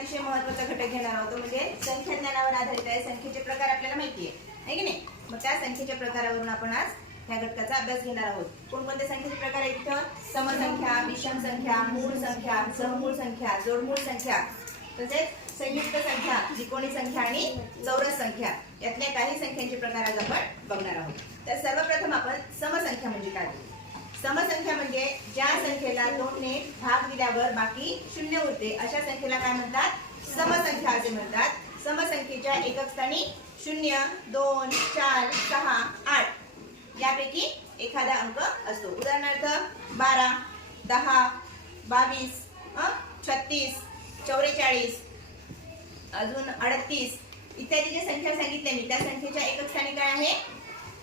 अतिशय महत्त्वाचा घटक घेणार आहोत तो म्हणजे संख्या ज्ञानावर आधारित आहे. संख्येचे प्रकार आपल्याला माहिती आहे. की नाही? मग त्या संख्येच्या प्रकारावरून आपण आज ह्या घटकाचा अभ्यास घेणार आहोत. कोणकोणत्या संख्येचे प्रकार आहेत इथं? समसंख्या विषम संख्या मूळ संख्या सहमूळ संख्या जोडमूळ संख्या. तसेच संयुक्त संख्या त्रिकोणी संख्या आणि चौरस संख्या. यातल्या काही संख्यांचे प्रकार आज आपण बघणार आहोत. तर सर्वप्रथम आपण समसंख्या म्हणजे काय? समसंख्या म्हणजे ज्या संख्येला दोनने भाग दिल्यावर बाकी शून्य होते अशा संख्येला काय म्हणतात? समसंख्या असे म्हणतात. समसंख्येच्या एकक स्थानी शून्य दोन चार सहा आठ यापैकी एखादा अंक असतो. उदाहरणार्थ बारा दहा बावीस छत्तीस चौवेचाळीस अजून अडतीस इत्यादी ज्या संख्या सांगितल्या मी त्या संख्येच्या एकक स्थानी काय आहे?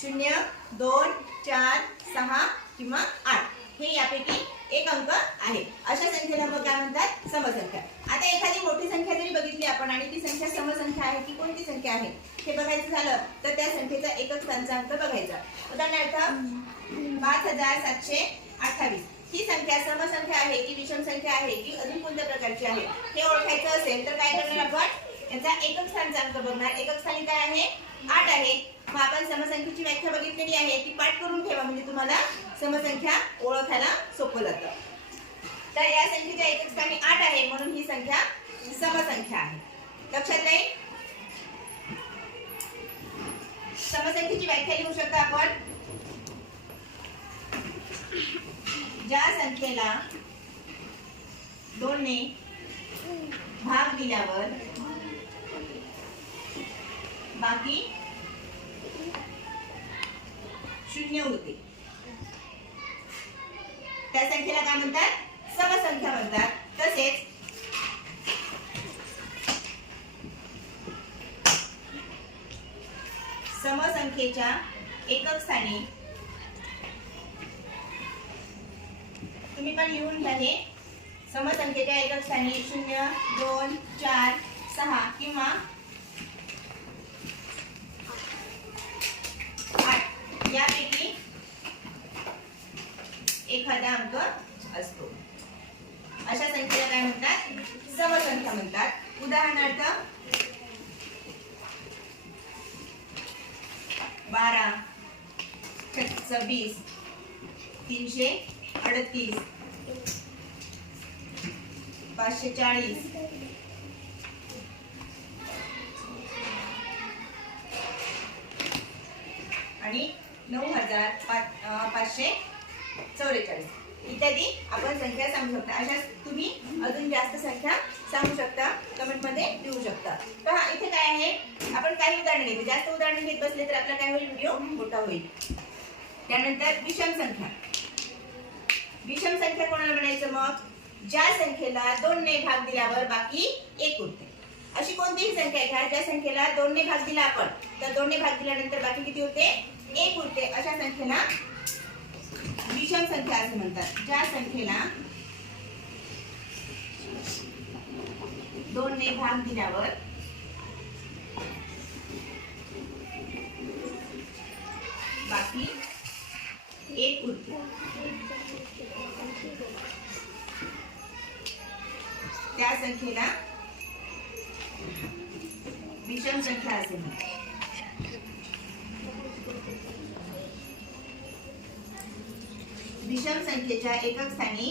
शून्य दोन चार सहा किंवा आठ. हे यापैकी एक अंक आहे. अशा संख्येला मग काय म्हणतात? समसंख्या. आता एखादी मोठी संख्या जरी बघितली आपण आणि ती संख्या समसंख्या आहे की कोणती संख्या आहे? हे बघायचं झालं तर त्या संख्येचा एकच स्थानचा बघायचा. उदाहरणार्थ पाच हजार सातशे अठ्ठावीस. ही संख्या समसंख्या आहे की विषम संख्या आहे की अजून कोणत्या प्रकारची आहे? हे ओळखायचं असेल तर काय करणार आपण? याचा एकक स्थानचा अंक बघणार. एकक स्थानी काय आहे? आठ आहे. मग आपण समसंख्येची व्याख्या बघितलेली आहे ती पाठ करून ठेवा. म्हणजे तुम्हाला समसंख्या ओळखायला सोपं जातं. तर या संख्येच्या एक स्थानी आठ आहे म्हणून ही संख्या समसंख्या आहे. लक्षात राहील समसंख्येची व्याख्या लिहू शकता आपण. ज्या संख्येला दोनने भाग दिल्यावर बाकी शून्य होते. त्या संख्येला काय म्हणतात? समसंख्या म्हणतात. तसेच समसंख्येच्या एकक स्थानी तुम्ही पण लिहून घ्या हे. समसंख्येच्या एकक स्थानी शून्य दोन चार सहा किंवा आठ यापैकी एखादा अंक असतो. अशा संख्येला काय म्हणतात? समसंख्या म्हणतात. उदाहरणार्थ बारा सव्वीस तीनशे अडतीस पाचशे चाळीस आणि नऊ हजार पाच पाचशे इत्यादी आपण संख्या सांगू शकता. अशा तुम्ही अजून जास्त संख्या सांगू शकता कमेंटमध्ये लिहू शकता. तर इथे काय आहे? आपण काही उदाहरणं घेतो. जास्त उदाहरणं घेत बसले तर आपला काय होईल? व्हिडिओ मोठा होईल. त्यानंतर विषम संख्या. विषम संख्या कोणाला म्हणायचं मग? ज्या संख्येला दोनने भाग दिल्यावर बाकी एक उरते. अशी कोणतीही संख्या घ्या ज्या संख्येला दोनने भाग दिला आपण तर दोनने भाग दिल्यानंतर बाकी किती उरते? एक उरते. अशा संख्येला विषम संख्या असे म्हणतात. ज्या संख्येला दोन ने भाग दिल्यावर बाकी एक उरते. त्या संख्येला विषम संख्या असे म्हणतात विषम संख्येच्या एकक स्थानी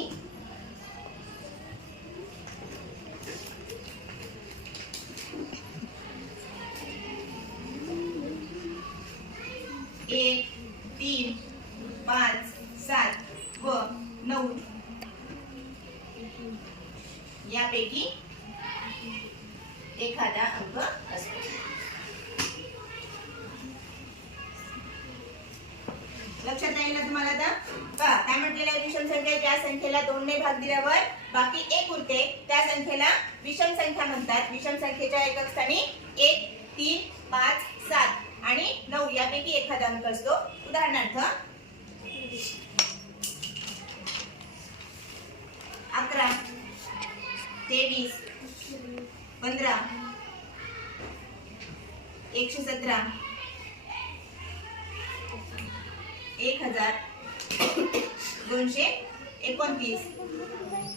एक तीन पाच सात व नऊ. यापैकी एखादा अंक संख्येला दोनने भाग दिल्यावर बाकी एक उरते. त्या संख्येला विषम संख्या म्हणतात. विषम संख्येच्या एकक स्थानी एक तीन पाच सात आणि नऊ यापैकी एखादा अंक असतो. उदाहरणार्थ अकरा तेवीस पंधरा एकशे सतरा एक हजार दोनशे एकोणतीस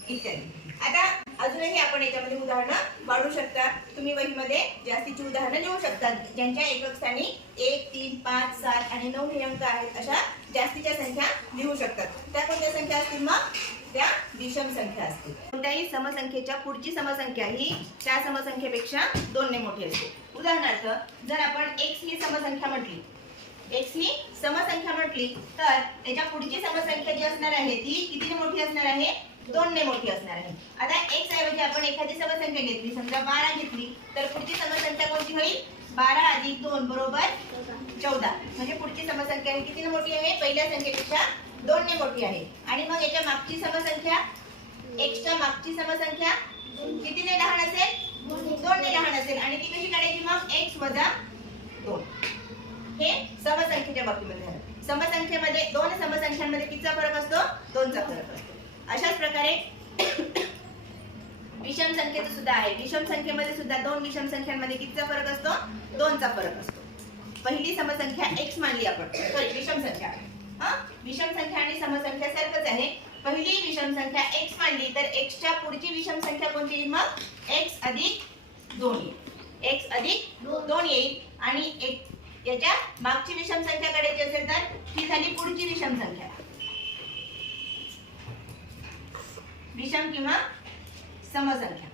इत्यादी आता अजूनही आपण याच्यामध्ये उदाहरणं वाढू शकता. तुम्ही वहीमध्ये जास्तीची उदाहरणं लिहू शकता. ज्यांच्या एकक स्थानी एक तीन पाच सात आणि नऊ हे अंक आहेत अशा जास्तीच्या संख्या लिहू शकतात. त्या कोणत्या संख्या असतील मग? त्या विषम संख्या असतील. कोणत्याही समसंख्येच्या पुढची समसंख्या ही त्या समसंख्येपेक्षा दोनने मोठी असते. उदाहरणार्थ जर आपण एक्स ही समसंख्या म्हटली एक्स ही समसंख्या म्हटली तर त्याच्या पुढची समसंख्या जी असणार आहे ती कितीने मोठी असणार आहे? दोनने मोठी असणार आहे. आता एक्स ऐवजी आपण एखादी समसंख्या घेतली समजा बारा घेतली तर पुढची समसंख्या कोणती होईल? बारा अधिक दोन बरोबर चौदा. म्हणजे पुढची समसंख्या कितीने मोठी आहे? पहिल्या संख्येपेक्षा दोनने मोठी आहे. आणि मग याच्या मागची समसंख्या एक्सच्या मागची समसंख्या कितीने लहान असेल? दोनने लहान असेल. आणि ती कशी काढायची मग? एक्स वजा दोन. हे समसंख्येच्या बाबतीमध्ये झालं समसंख्येमध्ये दोन समसंख्यांमध्ये कितीचा फरक असतो? दोनचा फरक असतो. अशाच प्रकारे विषम संख्येचं सुद्धा आहे. विषम संख्येमध्ये सुद्धा दोन विषम संख्यांमध्ये कितीचा फरक असतो? दोनचा फरक असतो. पहिली समसंख्या एक्स मानली आपण. सॉरी विषम संख्या. हा? विषम संख्या आणि समसंख्या सारखंच आहे. पहिली विषम संख्या एक्स मानली तर एक्सच्या पुढची विषम संख्या कोणती येईल मग? एक्स अधिक दोन येईल. एक्स अधिक दोन येईल. आणि एक याच्या मागची विषम संख्या काढायची असेल तर ही झाली पुढची विषम संख्या. विषम किंवा समसंख्या.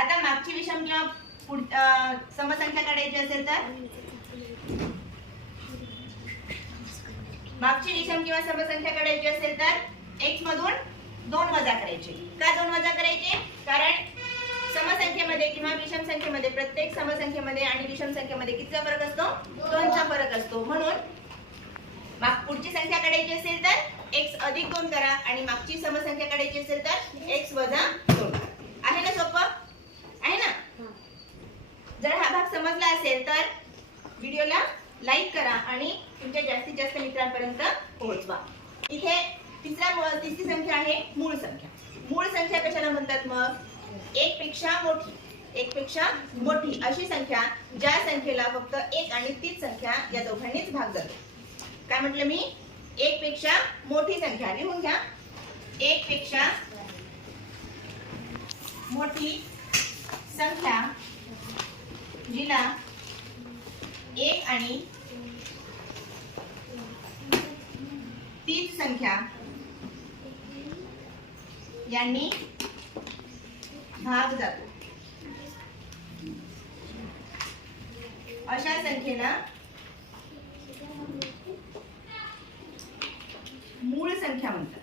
आता मागची विषम किंवा पुढ- समसंख्या काढायची असेल तर? मागची विषम किंवा समसंख्या काढायची असेल तर एक्स मधून दोन वजा करायचे. का दोन वजा करायचे? कारण समसंख्येमध्ये किंवा विषम संख्येमध्ये प्रत्येक समसंख्येमध्ये आणि विषम संख्येमध्ये कितीचा फरक असतो? दोनचा फरक असतो. म्हणून मग पुढची संख्या काढायची असेल तर एक्स अधिक दोन करा आणि मागची समसंख्या काढायची असेल तर एक्स वजा दोन. आहे ना सोपं? आहे ना? जर हा भाग समजला असेल तर व्हिडिओला लाईक करा आणि तुमच्या जास्तीत जास्त मित्रांपर्यंत पोहोचवा. इथे तिसरा तिसरी संख्या आहे मूळ संख्या. मूळ संख्या कशाला म्हणतात मग? एक पेक्षा मोठी. एक पेक्षा मोठी अशी संख्या ज्या संख्येला फक्त एक आणि तीच संख्या या दोघांनीच भाग जातो काय म्हटलं मी? एक पेक्षा मोठी संख्या. लिहून घ्या. एक पेक्षा मोठी संख्या जिला एक आणि तीच संख्या यांनी भाग जातो. अशा संख्येला मूळ संख्या म्हणतात.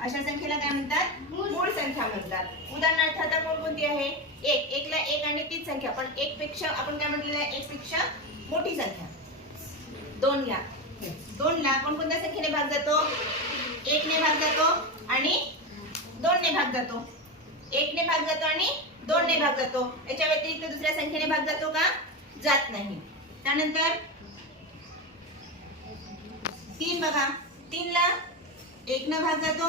अशा संख्येला काय म्हणतात? मूळ संख्या म्हणतात. उदाहरणार्थ आता कोणकोणती आहे? एक. एकला एक आणि तीच संख्या. पण एक पेक्षा आपण काय म्हटलेलं आहे? एक पेक्षा मोठी संख्या. दोन घ्या दोन ला कोणकोणत्या संख्येने भाग जातो? एकने भाग जातो आणि दोनने भाग जातो. एक ने भाग जातो आणि दोन ने भाग जातो. याच्या व्यतिरिक्त दुसऱ्या संख्येने भाग जातो का? जात नाही. त्यानंतर तीन बघा. तीन ला एक न भाग जातो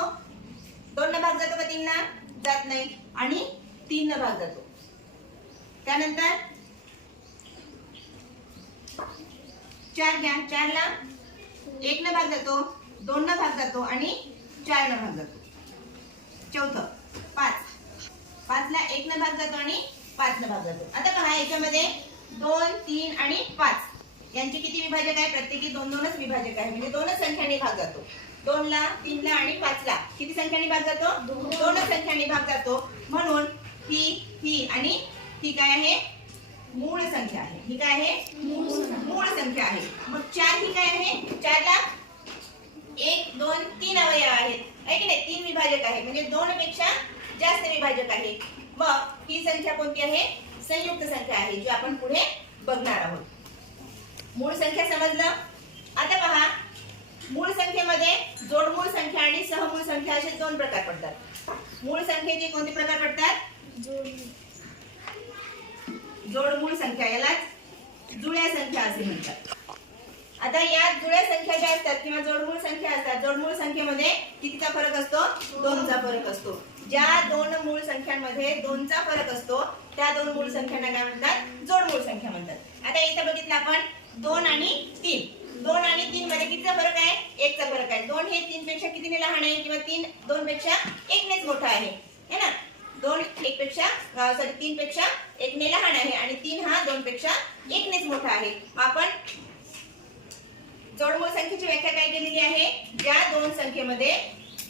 दोन न भाग जातो का तीन ला जात नाही. आणि तीन न भाग जातो. त्यानंतर चार घ्या. चार ला एक न भाग जातो दोन न भाग जातो आणि चार न भाग जातो. चौथं पाच. पाच ला एक न भाग जातो आणि पाच न भाग जातो. आता पहा याच्यामध्ये दोन तीन आणि पाच. यांचे किती विभाजक आहे? प्रत्येकी दोन दोनच विभाजक आहे. म्हणजे दोनच संख्याने भाग जातो. दोन ला तीन ला आणि पाच ला किती संख्याने भाग जातो? दोनच संख्याने भाग जातो. म्हणून ही ही आणि ही काय आहे? मूळ संख्या आहे. ही काय आहे? मूळ संख्या. आहे. मग चार ही काय आहे? चारला एक दोन तीन अवयव आहेत. आहे की नाही? तीन विभाजक आहे. म्हणजे दोन पेक्षा जास्त विभाजक आहे. मग ही संख्या कोणती आहे? संयुक्त संख्या आहे जी आपण पुढे बघणार आहोत. मूळ संख्या समजलं? आता पहा. मूळ संख्येमध्ये जोडमूळ संख्या आणि सहमूळ संख्या असे दोन प्रकार पडतात. मूळ संख्येचे कोणते प्रकार पडतात? जोडमूळ संख्या यालाच जुळ्या संख्या असे म्हणतात. आता या जुळ्या संख्या ज्या असतात किंवा जोडमूळ संख्या असतात जोडमूळ संख्येमध्ये कितीचा फरक असतो? दोनचा फरक असतो. ज्या दोन मूळ संख्यांमध्ये दोनचा फरक असतो त्या दोन मूळ संख्यांना काय म्हणतात? जोडमूळ संख्या म्हणतात. आता इथं बघितलं आपण दोन आणि तीन. दोन आणि तीन मध्ये कितीचा फरक आहे? एकचा फरक आहे. दोन हे तीन पेक्षा कितीने लहान आहे? किंवा तीन दोन पेक्षा एकनेच मोठा आहे. है ना? दोन एक पेक्षा सॉरी तीन पेक्षा एकने लहान आहे आणि तीन हा दोन पेक्षा एकनेच मोठा आहे. आपण जोडमूळ संख्येची व्याख्या काय केलेली आहे? ज्या दोन संख्येमध्ये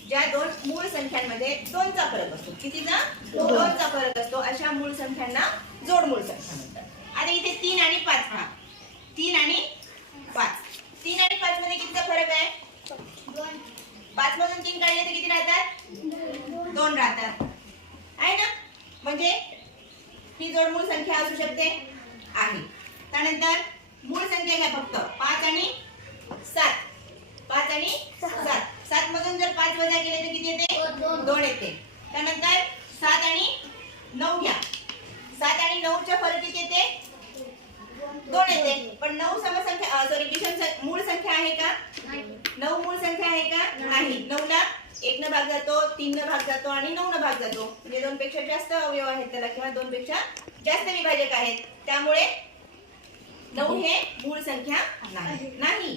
ज्या दोन मूळ संख्यांमध्ये दोनचा फरक असतो. कितीचा? दोनचा फरक असतो. अशा मूळ संख्यांना जोडमूळ संख्या म्हणतात. आता इथे तीन आणि पाच पहा. तीन आणि पाच. तीन आणि पाच मध्ये कितीचा फरक आहे? पाच मधून तीन काढले तर किती राहतात? दोन राहतात. आहे ना? म्हणजे ही जोडमूळ संख्या असू शकते. आहे. त्यानंतर मूळ संख्या घ्या फक्त. पाच आणि सात. पाच आणि सात. सात मधून जर पाच वजा केले तर किती येते? दोन येते. त्यानंतर सात आणि नऊ घ्या. सात आणि नऊच्या फरक किती येते? दोन येते. पण नऊ समसंख्या सॉरी विषम मूळ संख्या आहे का? नऊ मूळ संख्या आहे का? नाही. नऊला एक न भाग जातो तीन न भाग जातो आणि नऊ न भाग जातो. म्हणजे दोन पेक्षा जास्त अवयव आहेत त्याला किंवा दोन पेक्षा जास्त विभाजक आहेत. त्यामुळे नऊ हे मूळ संख्या नाही.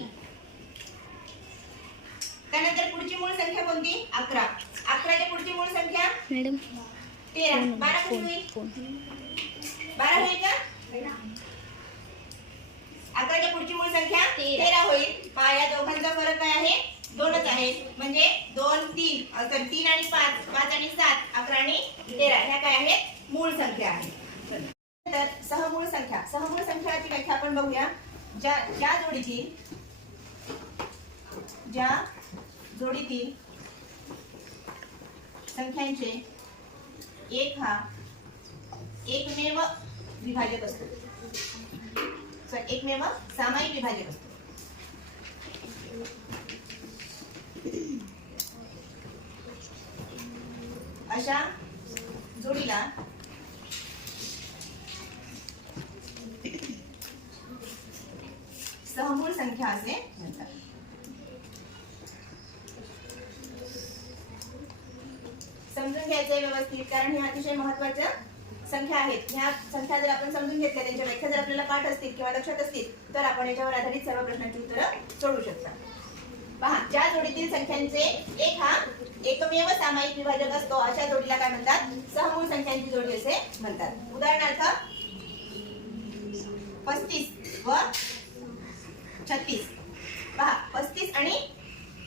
त्यानंतर पुढची मूळ संख्या कोणती? अकरा. अकराच्या पुढची मूळ संख्या? मॅडम तेरा. बारा कशी होईल? बारा होईल का? अकराच्या पुढची मूळ संख्या तेरा होईल. पहा या दोघांचा फरक काय आहे? दोनच आहेत. म्हणजे दोन तीन. तर तीन आणि पाच. पाच आणि सात. अकरा आणि तेरा. ह्या काय आहेत? मूळ संख्या आहेत. तर सहमूळ संख्या. सहमूळ संख्याची व्याख्या आपण बघूया. ज्या ज्या जोडीची ज्या जोडीतील संख्यांचे एक हा एकमेव विभाजक असतो. एकमेव सामायिक विभाजक असतो. अशा जोडीला सहमूळ संख्या असे म्हणतात. समजून घ्यायचंय व्यवस्थित कारण हे अतिशय महत्त्वाच्या संख्या आहेत. ह्या संख्या जर आपण समजून घेतल्या त्यांच्या व्याख्या जर आपल्याला पाठ असतील किंवा लक्षात असतील तर आपण याच्यावर आधारित सर्व प्रश्नांची उत्तरं सोडू शकता. पहा ज्या जोडीतील संख्यांचे एक हा एकमेव सामायिक विभाजक असतो अशा जोडीला काय म्हणतात? सहमूळ संख्यांची जोडी असे म्हणतात. उदाहरणार्थ पस्तीस व छत्तीस. पहा पस्तीस आणि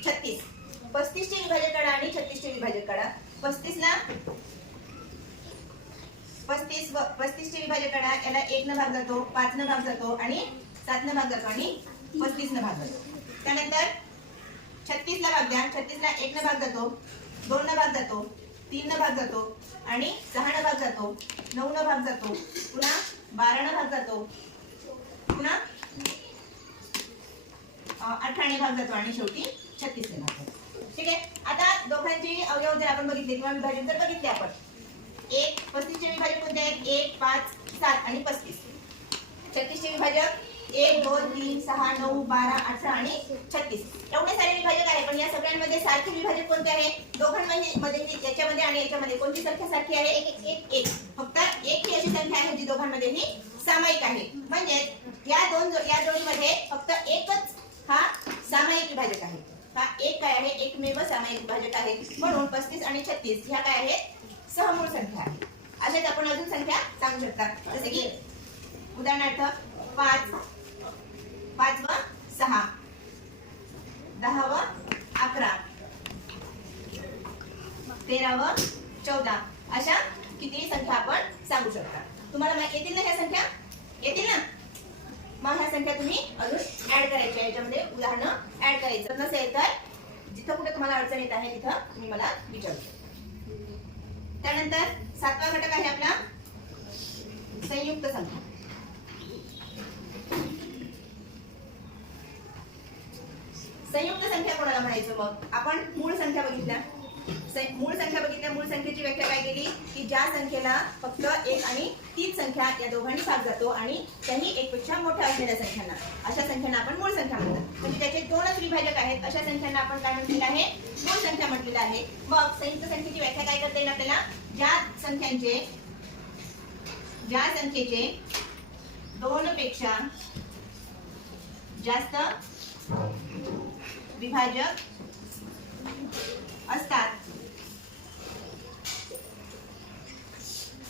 छत्तीस. पस्तीसचे विभाजक काढा आणि छत्तीसचे विभाजक काढा. पस्तीसला पस्तीस व पस्तीसचे विभाजक काढा याला एक न भाग जातो पाच न भाग जातो आणि सात न भाग जातो आणि पस्तीस न भाग जातो. त्यानंतर भाग द्या छत्तीस ला एक न भाग जातो दोन न भाग जातो तीन न भाग जातो आणि सहा न भाग जातो नऊ न भाग जातो. पुन्हा बारा न भाग जातो. पुन्हा अठराने भाग जातो आणि शेवटी छत्तीसने भाग जातो. ठीक आहे? आता दोघांची अवयव जर आपण बघितले किंवा विभाजन जर बघितले आपण. एक पस्तीसचे विभाजक कोणते आहेत? एक पाच सात आणि पस्तीस. छत्तीसचे विभाजक एक दोन तीन सहा नऊ बारा अठरा आणि छत्तीस. एवढे सारे विभाजक आहे पण या सगळ्यांमध्ये सारखे विभाजक कोणते आहे दोघांमध्ये मध्ये याच्यामध्ये आणि याच्यामध्ये कोणती संख्या सारखी आहे? एक एक एक एक. फक्त एक ही अशी संख्या आहे जी दोघांमध्ये ही सामायिक आहे. म्हणजे या दोन या जोडीमध्ये फक्त एकच हा सामायिक विभाजक आहे. हा एक काय आहे? एकमेव सामायिक विभाजक आहे. म्हणून पस्तीस आणि छत्तीस ह्या काय आहेत? सहमूळ संख्या आहे अशाच आपण अजून संख्या सांगू शकता. जसे की उदाहरणार्थ पाच पाच व सहा. दहा व अकरा. तेरा व चौदा. अशा किती संख्या आपण सांगू शकता. तुम्हाला माहिती येतील ना ह्या संख्या? येतील ना? मग ह्या संख्या तुम्ही अजून ऍड करायच्या. याच्यामध्ये उदाहरणं ऍड करायचं. नसेल तर जिथं कुठे तुम्हाला अडचण येत आहे तिथं तुम्ही मला विचारू शकता. त्यानंतर सातवा घटक आहे आपला संयुक्त संख्या. संयुक्त संख्या कोणाला म्हणायचं मग? आपण मूळ संख्या बघितल्या. सं- मूळ संख्या बघितल्या मूळ संख्येची व्याख्या काय केली? की ज्या संख्येला फक्त एक आणि तीन संख्या या दोघांनी भाग जातो आणि त्याही एकपेक्षा मोठ्या असलेल्या संख्यांना. अशा संख्यांना आपण मूळ संख्या म्हणतात. म्हणजे त्याचे दोनच विभाजक आहेत अशा संख्यांना आपण काय म्हटलेलं आहे? मूळ संख्या म्हटलेलं आहे. मग संयुक्त संख्येची व्याख्या काय करता येईल आपल्याला? ज्या संख्यांचे ज्या संख्येचे दोन पेक्षा जास्त विभाजक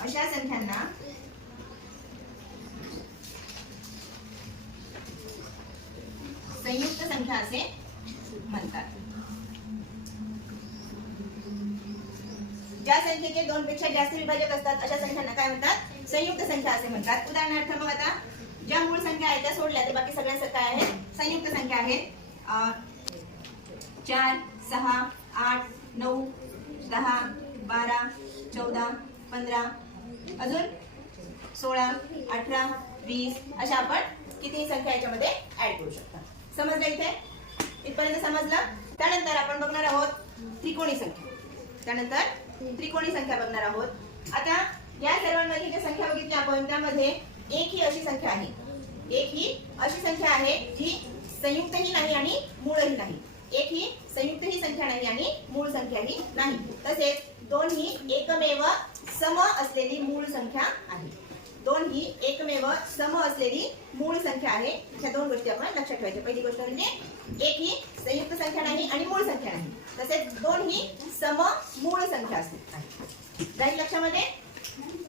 अशा संख्यांना संयुक्त संख्या असे म्हणतात. ज्या संख्येचे दोन पेक्षा जास्त विभाजक अशा संयुक्त संख्या असे म्हणतात. उदाहरणार्थ मग संख्या आहेत त्या सोडल्या बाकी स- संयुक्त संख्या अं, चार सहा आठ नऊ दहा बारा चौदा पंधरा अजून सोळा अठरा वीस अशा आपण किती संख्या याच्यामध्ये ऍड करू शकता. समजलं इथे? इथपर्यंत समजलं? त्यानंतर आपण बघणार आहोत त्रिकोणी संख्या. त्यानंतर त्रिकोणी संख्या बघणार आहोत. आता या सर्वांमध्ये ज्या संख्या बघितल्या आपण त्यामध्ये एक ही अशी संख्या आहे. एक ही अशी संख्या आहे जी संयुक्तही नाही आणि मूळही नाही. एक ही संयुक्त ही संख्या नाही आणि मूळ संख्याही नाही. तसेच दोन ही एकमेव सम असलेली मूळ संख्या आहे. दोन ही एकमेव सम असलेली मूळ संख्या आहे. ह्या दोन गोष्टी आपण लक्षात ठेवायच्या. पहिली गोष्ट म्हणजे एक ही संयुक्त संख्या नाही आणि मूळ संख्या नाही. तसेच दोन ही सम मूळ संख्या असते. जाईल लक्षामध्ये?